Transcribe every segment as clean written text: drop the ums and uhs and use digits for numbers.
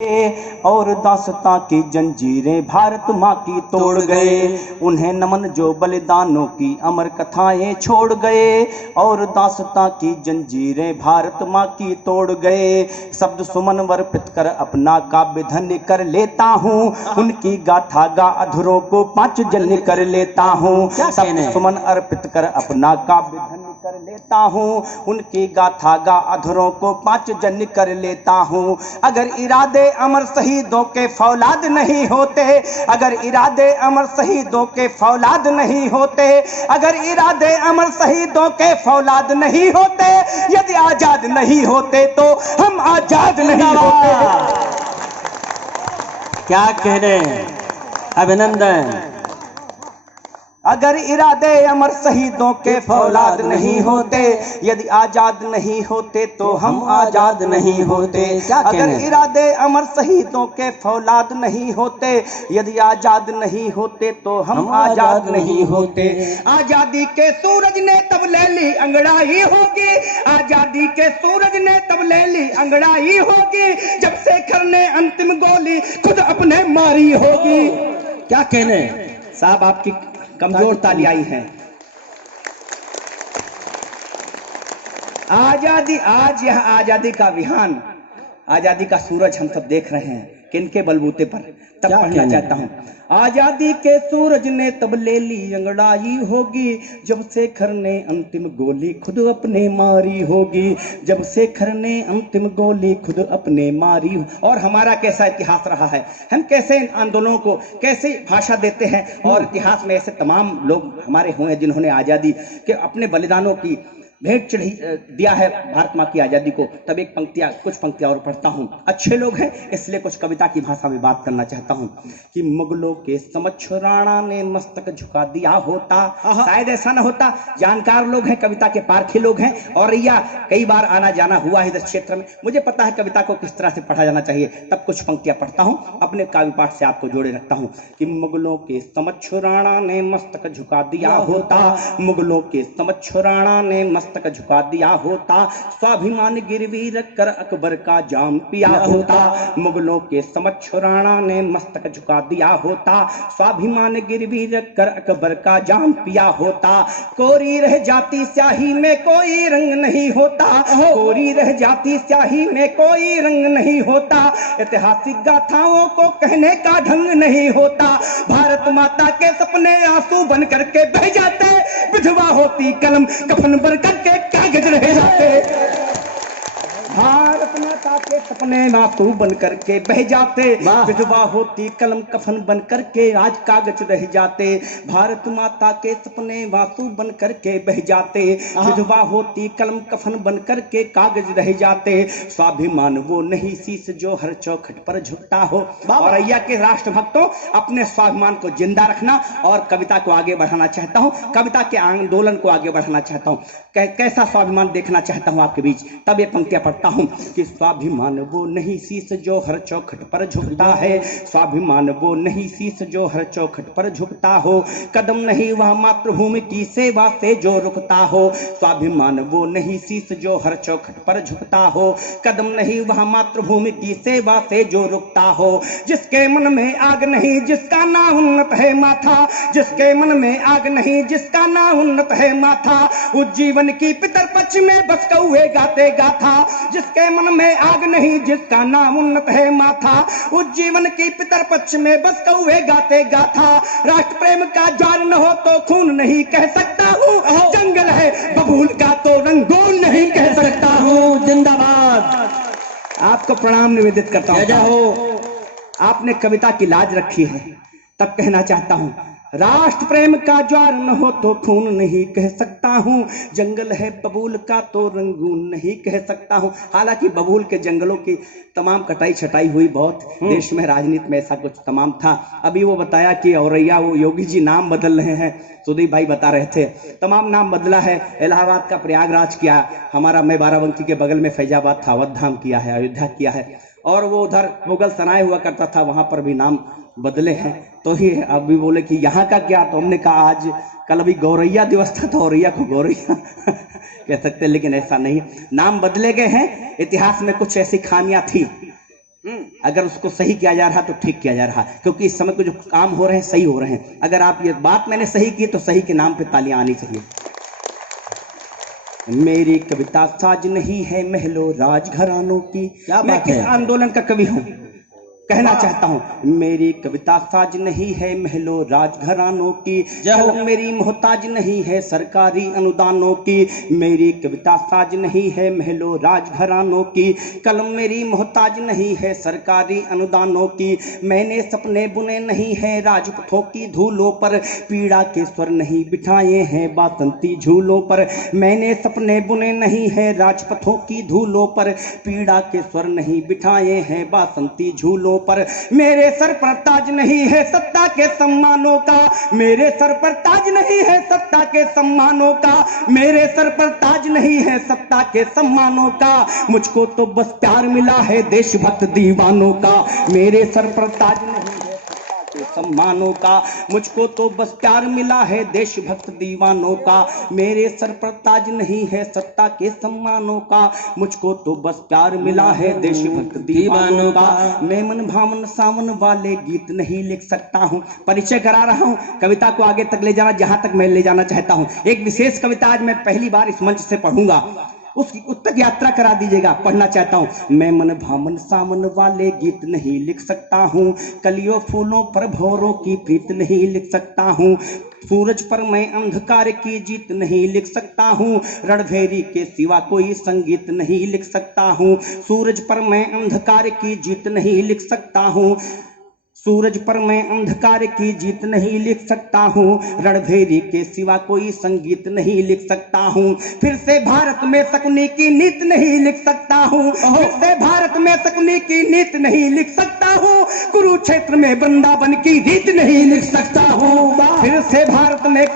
और दासता की जंजीरें भारत माँ की तोड़ गए। उन्हें नमन जो बलिदानों की अमर कथाएं छोड़ गए, और दासता की जंजीरें भारत माँ की तोड़ गए। शब्द सुमन अर्पित कर अपना काव्य धन्य कर लेता हूँ, उनकी गाथा गा अधरों को पांच जन्य कर लेता हूँ। शब्द सुमन अर्पित कर अपना काव्य धन्य कर लेता हूँ, उनकी गाथा गा अधरों को पांच जन्य कर लेता हूँ। अगर इरादे अमर शहीदों के फौलाद नहीं होते, अगर इरादे अमर शहीदों के फौलाद नहीं होते, अगर इरादे अमर शहीदों के फौलाद नहीं होते, यदि आजाद नहीं होते तो हम आजाद नहीं होते। क्या कहने, अभिनंदन। अगर इरादे अमर शहीदों के फौलाद नहीं होते, यदि आजाद नहीं होते तो हम आजाद नहीं होते। अगर इरादे अमर शहीदों के फौलाद नहीं होते, यदि आजाद नहीं होते तो हम आजाद नहीं होते। आजादी के सूरज ने तब ले ली अंगड़ाई होगी, आजादी के सूरज ने तब ले ली अंगड़ाई होगी, जब शेखर ने अंतिम गोली खुद अपने मारी होगी। क्या कहने साहब, आपकी कमजोर ताली आई है। आजादी, आज यह आजादी का विहान, आजादी का सूरज हम सब देख रहे हैं, किनके बलबूते पर। तब पढ़ना चाहता हूं, आजादी के सूरज ने तब ले ली अंगड़ाई होगी, जब शेखर ने अंतिम गोली खुद अपने मारी होगी, जब शेखर ने अंतिम गोली खुद अपने मारी। और हमारा कैसा इतिहास रहा है, हम कैसे आंदोलनों को कैसे भाषा देते हैं, और इतिहास में ऐसे तमाम लोग हमारे हुए हैं जिन्होंने आजादी के अपने बलिदानों की भेंट चढ़ी दिया है भारत माँ की आजादी को। तब एक पंक्तियां, कुछ पंक्तियां और पढ़ता हूं। अच्छे लोग हैं इसलिए कुछ कविता की भाषा में बात करना चाहता हूं कि मुगलों के समक्ष राणा ने मस्तक झुका दिया होता। शायद ऐसा ना होता, जानकार लोग हैं, कविता के पारखी लोग हैं, और या कई बार आना जाना हुआ है इस क्षेत्र में, मुझे पता है कविता को किस तरह से पढ़ा जाना चाहिए। तब कुछ पंक्तियां पढ़ता हूं, अपने काव्य पाठ से आपको जोड़े रखता हूं कि मुगलों के समक्ष राणा ने मस्तक झुका दिया होता, मुगलों के समक्ष राणा ने तक झुका दिया होता, स्वाभिमान गिरवी रखकर अकबर का जाम पिया होता। मुगलों के समक्ष राणा ने मस्तक झुका दिया होता, स्वाभिमान गिरवी रखकर अकबर का जाम पिया होता। कोरी रह जाती स्याही में कोई रंग नहीं होता, कोरी रह जाती स्याही में कोई रंग नहीं होता, ऐतिहासिक गाथाओं को कहने का ढंग नहीं होता। भारत माता के सपने आंसू बन करके बह जाते, विधवा होती कलम कफन भर करके कागज रह जाते। भारत माता के सपने आंसू बन करके बह जाते, विधवा होती कलम कफन बन करके आज कागज रह जाते। भारत माता के सपने आंसू बन करके बह जाते, विधवा होती कलम कफन बन करके कागज रह जाते। स्वाभिमान वो नहीं शीश जो हर चौखट पर झुकता हो। और अय्या के राष्ट्रभक्तों, अपने स्वाभिमान को जिंदा रखना और कविता को आगे बढ़ाना चाहता हूँ, कविता के आंदोलन को आगे बढ़ाना चाहता हूँ। कैसा स्वाभिमान देखना चाहता हूँ आपके बीच। तब ये पंक्तियां पढ़ता हूं कि स्वाभिमान वो नहीं शीश जो हर चौखट पर झुकता है, स्वाभिमान वो नहीं शीश जो हर चौखट पर झुकता हो, कदम नहीं वह मातृभूमि की सेवा से जो रुकता हो। स्वाभिमान वो नहीं शीश जो हर चौखट पर झुकता हो, कदम नहीं वह मातृभूमि की सेवा से जो रुकता हो। जिसके मन में आग नहीं जिसका ना उन्नत है माथा, जिसके मन में आग नहीं जिसका ना उन्नत है माथा, उज्जीवन की पितर पक्ष में बस कौए गाते गाथा। जिसके मन में आग नहीं जिसका नाम उन्नत है माथा, उज्जीवन की पितर पक्ष में बस कौए गाते गाथा। राष्ट्र प्रेम का ज्वार न हो तो खून नहीं कह सकता हूँ, जंगल है बबूल का तो रंगून नहीं कह सकता हूँ। जिंदाबाद। आपको प्रणाम निवेदित करता हूँ, आपने कविता की लाज रखी है। तब कहना चाहता हूँ, राष्ट्र प्रेम का ज्वार न हो तो खून नहीं कह सकता हूँ, जंगल है बबूल का तो रंगून नहीं कह सकता हूँ। हालांकि बबूल के जंगलों की तमाम कटाई छटाई हुई, बहुत देश में राजनीति में ऐसा कुछ तमाम था। अभी वो बताया कि औरैया वो योगी जी नाम बदल रहे हैं, सुदीप भाई बता रहे थे, तमाम नाम बदला है। इलाहाबाद का प्रयागराज किया, हमारा मैं बाराबंकी के बगल में फैजाबाद था, अवध धाम किया है, अयोध्या किया है, और वो उधर मुगल सराय हुआ करता था, वहां पर भी नाम बदले हैं। तो ही अभी बोले कि यहाँ का क्या, तो हमने कहा आज कल अभी गौरैया दिवस था तो औरैया को गौरैया कह सकते हैं, लेकिन ऐसा नहीं, नाम बदले गए हैं। इतिहास में कुछ ऐसी खामियां थी अगर उसको सही किया जा रहा तो ठीक किया जा रहा, क्योंकि इस समय को जो काम हो रहे हैं सही हो रहे हैं। अगर आप ये बात मैंने सही की तो सही के नाम पे तालियां आनी चाहिए। मेरी कविता साज नहीं है महलों राजघरानों की। मैं किस आंदोलन का कवि हूं कहना चाहता हूं। मेरी कविता साज नहीं है महलों राजघरानों की, कलम मेरी मोहताज नहीं है सरकारी अनुदानों की। मेरी कविता साज नहीं है महलों राजघरानों की, कलम मेरी मोहताज नहीं है सरकारी अनुदानों की। मैंने सपने बुने नहीं है राजपथों की धूलों पर, पीड़ा के स्वर नहीं बिठाए हैं बासंती झूलों पर। मैंने सपने बुने नहीं है राजपथों की धूलों पर, पीड़ा के स्वर नहीं बिठाए हैं बासंती झूलों पर। मेरे सर पर ताज नहीं है सत्ता के सम्मानों का, मेरे सर पर ताज नहीं है सत्ता के सम्मानों का, मेरे सर पर ताज नहीं है सत्ता के सम्मानों का। मुझको तो बस प्यार मिला है देशभक्त दीवानों का, मेरे सर पर ताज नहीं है सम्मानों का। मुझको तो बस प्यार मिला है देशभक्त दीवानों का, मेरे सर पर ताज नहीं है सत्ता के सम्मानों का। मुझको तो बस प्यार मिला है देशभक्त दीवानों का। मैं मन भावन सावन वाले गीत नहीं लिख सकता हूँ। परिचय करा रहा हूँ, कविता को आगे तक ले जाना जहां तक मैं ले जाना चाहता हूँ। एक विशेष कविता आज मैं पहली बार इस मंच से पढ़ूंगा, उस तक यात्रा करा दीजिएगा। पढ़ना चाहता हूं। मैं मन भावन सावन वाले गीत नहीं लिख सकता हूं, कलियों फूलों पर भौरों की प्रीत नहीं लिख सकता हूं। सूरज पर मैं अंधकार की जीत नहीं लिख सकता हूं, रणभेरी के सिवा कोई संगीत नहीं लिख सकता हूं। सूरज पर मैं अंधकार की जीत नहीं लिख सकता हूं, सूरज पर मैं अंधकार की जीत नहीं लिख सकता हूँ, रणभेरी के सिवा कोई संगीत नहीं लिख सकता हूँ। फिर से भारत में शकुनी की नीत नहीं लिख सकता हूँ, फिर से भारत में शकुनी की नीत नहीं लिख सकता हूँ, कुरुक्षेत्र में वृंदावन की रीत नहीं लिख सकता हूँ। फिर से भारत में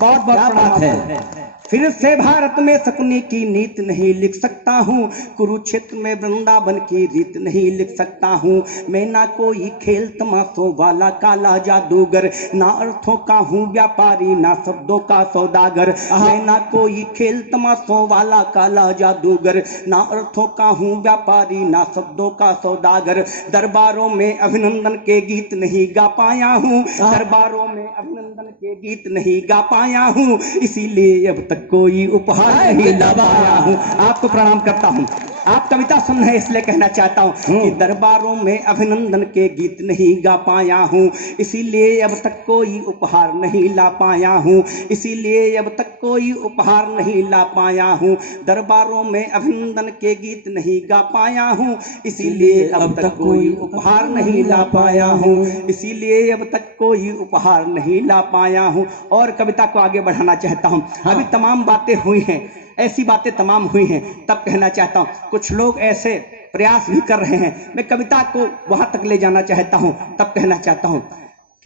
बहुत बात है। फिर से भारत में शकुनी की नीत नहीं लिख सकता हूँ, कुरुक्षेत्र में वृंदावन की रीत नहीं लिख सकता हूँ। मैं ना कोई खेल तमाशों वाला काला जादूगर, ना अर्थों का हूँ व्यापारी ना शब्दों का सौदागर। मैं ना कोई खेल तमाशों वाला काला जादूगर, ना अर्थों का हूँ व्यापारी ना शब्दों का सौदागर। दरबारों में अभिनंदन के गीत नहीं गा पाया हूँ, दरबारों में अभिनंदन के गीत नहीं गा पाया हूँ, इसीलिए अब तक कोई उपहार नहीं ला पाया हूं। आपको प्रणाम करता हूं। आप कविता सुन रहे हैं इसलिए कहना चाहता हूं कि दरबारों में अभिनंदन के गीत नहीं गा पाया हूं, इसीलिए अब तक कोई उपहार नहीं ला पाया हूं, इसीलिए अब तक कोई उपहार नहीं ला पाया हूं। दरबारों में अभिनंदन के गीत नहीं गा पाया हूं, इसीलिए अब तक कोई उपहार नहीं ला पाया हूं, इसीलिए अब तक कोई उपहार नहीं ला पाया हूं। और कविता को आगे बढ़ाना चाहता हूं। अभी तमाम बातें हुई हैं, ऐसी बातें तमाम हुई हैं, तब कहना चाहता हूं कुछ लोग ऐसे प्रयास भी कर रहे हैं, मैं कविता को वहां तक ले जाना चाहता हूं। तब कहना चाहता हूं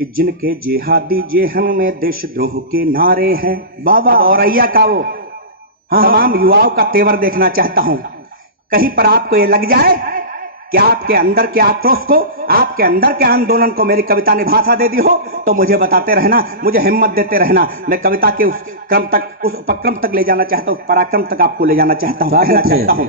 कि जिनके जेहादी जेहन में देशद्रोह के नारे हैं, बाबा औरैया का वो तमाम युवाओं का तेवर देखना चाहता हूं। कहीं पर आपको ये लग जाए कि आपके अंदर के आक्रोश को, आपके अंदर के आंदोलन को मेरी कविता ने भाषा दे दी हो तो मुझे बताते रहना, मुझे हिम्मत देते रहना। मैं कविता के उस क्रम तक, उस उपक्रम तक ले जाना चाहता हूँ, पराक्रम तक आपको ले जाना चाहता हूँ। कहना चाहता हूँ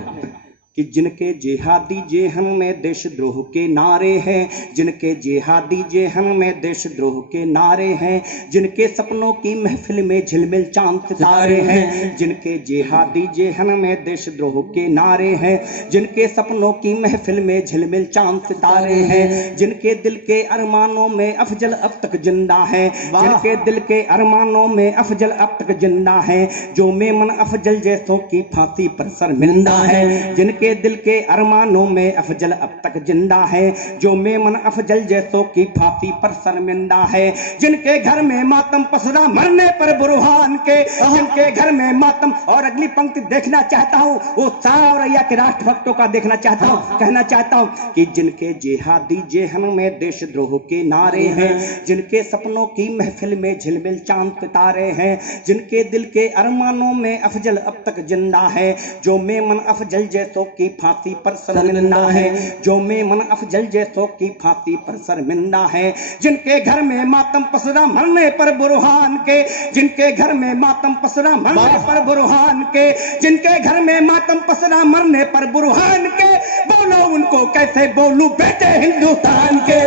कि जिनके जेहादी जेहन में देशद्रोह के नारे हैं, जिनके जेहादी जेहन में देशद्रोह के नारे हैं, जिनके सपनों की महफिल में झिलमिल चांद सितारे हैं, जिनके जेहादी जेहन में देशद्रोह के नारे हैं, जिनके सपनों की महफिल में झिलमिल चांद सितारे हैं, जिनके दिल के अरमानों में अफजल अब तक जिंदा है, जिनके दिल के अरमानों में अफजल अब तक जिंदा है, जो मेमन अफजल जैसों की फांसी पर शर्मिंदा है, जिनके दिल के अरमानों में अफजल अब तक जिंदा है, जो मेमन अफजल जैसों की फांसी पर शर्मिंदा है, जिनके घर में मातम पसरा मरने पर बुरहान के, जिनके घर में मातम। और अगली पंक्ति देखना चाहता हूँ, वो औरैया के राष्ट्रभक्तों का देखना चाहता हूँ। कहना चाहता हूँ कि जिनके जेहादी जेहन में देशद्रोह के नारे हैं, जिनके सपनों की महफिल में झिलमिल चांद सितारे हैं, जिनके दिल के अरमानों में अफजल अब तक जिंदा है, जो मेमन अफजल जैसों की फांसी पर शर्मिंदा है, जो मेमन अफजल जैसों की फांसी पर शर्मिंदा है, जिनके घर में मातम पसरा मरने पर बुरहान के, जिनके घर में मातम पसरा मरने पर बुरहान के, जिनके घर में मातम पसरा मरने पर बुरहान के, बोलो उनको कैसे बोलूं बेटे हिंदुस्तान के।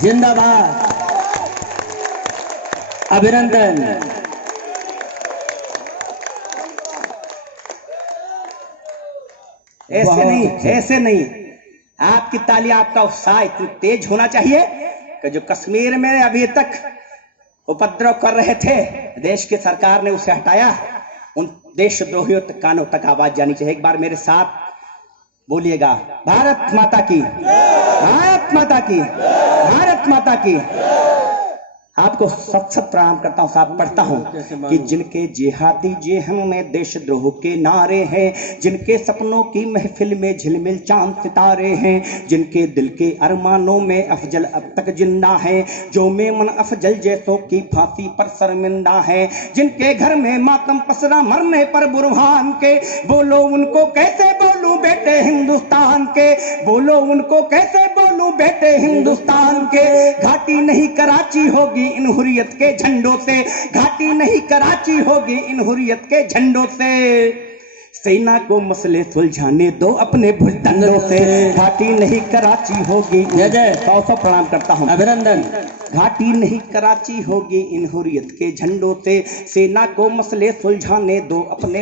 जिंदाबाद, अभिनंदन। ऐसे नहीं, ऐसे नहीं, आपकी ताली, आपका उत्साह इतनी तेज होना चाहिए कि जो कश्मीर में अभी तक उपद्रव कर रहे थे, देश की सरकार ने उसे हटाया, उन देशद्रोहियों तक कानों तक आवाज जानी चाहिए। एक बार मेरे साथ बोलिएगा, भारत माता की, भारत माता की, भारत माता की। आपको सत सत प्रणाम करता हूँ साहब। पढ़ता हूँ कि जिनके जिहादी जेहन में देशद्रोह के नारे हैं, जिनके सपनों की महफिल में झिलमिल चांद सितारे हैं, जिनके दिल के अरमानों में अफजल अब तक जिंदा है, जो मेमन अफजल जैसों की फांसी पर शर्मिंदा है, जिनके घर में मातम पसरा मरने पर बुरहान के, बोलो उनको कैसे बोलूं बेटे हिंदुस्तान के, बोलो उनको कैसे बोलूं बेटे हिंदुस्तान के। घाटी नहीं कराची होगी इन हुर्रियत के झंडों से, घाटी नहीं कराची होगी इन हुर्रियत के झंडों से। सेना को मसले सुलझाने दो अपने भुजदंडों से, घाटी नहीं कराची होगी। जय जय, सौ सौ प्रणाम करता हूँ। अभिनंदन। घाटी नहीं कराची होगी इन हुर्रियत के झंडों से, सेना को मसले सुलझाने दो अपने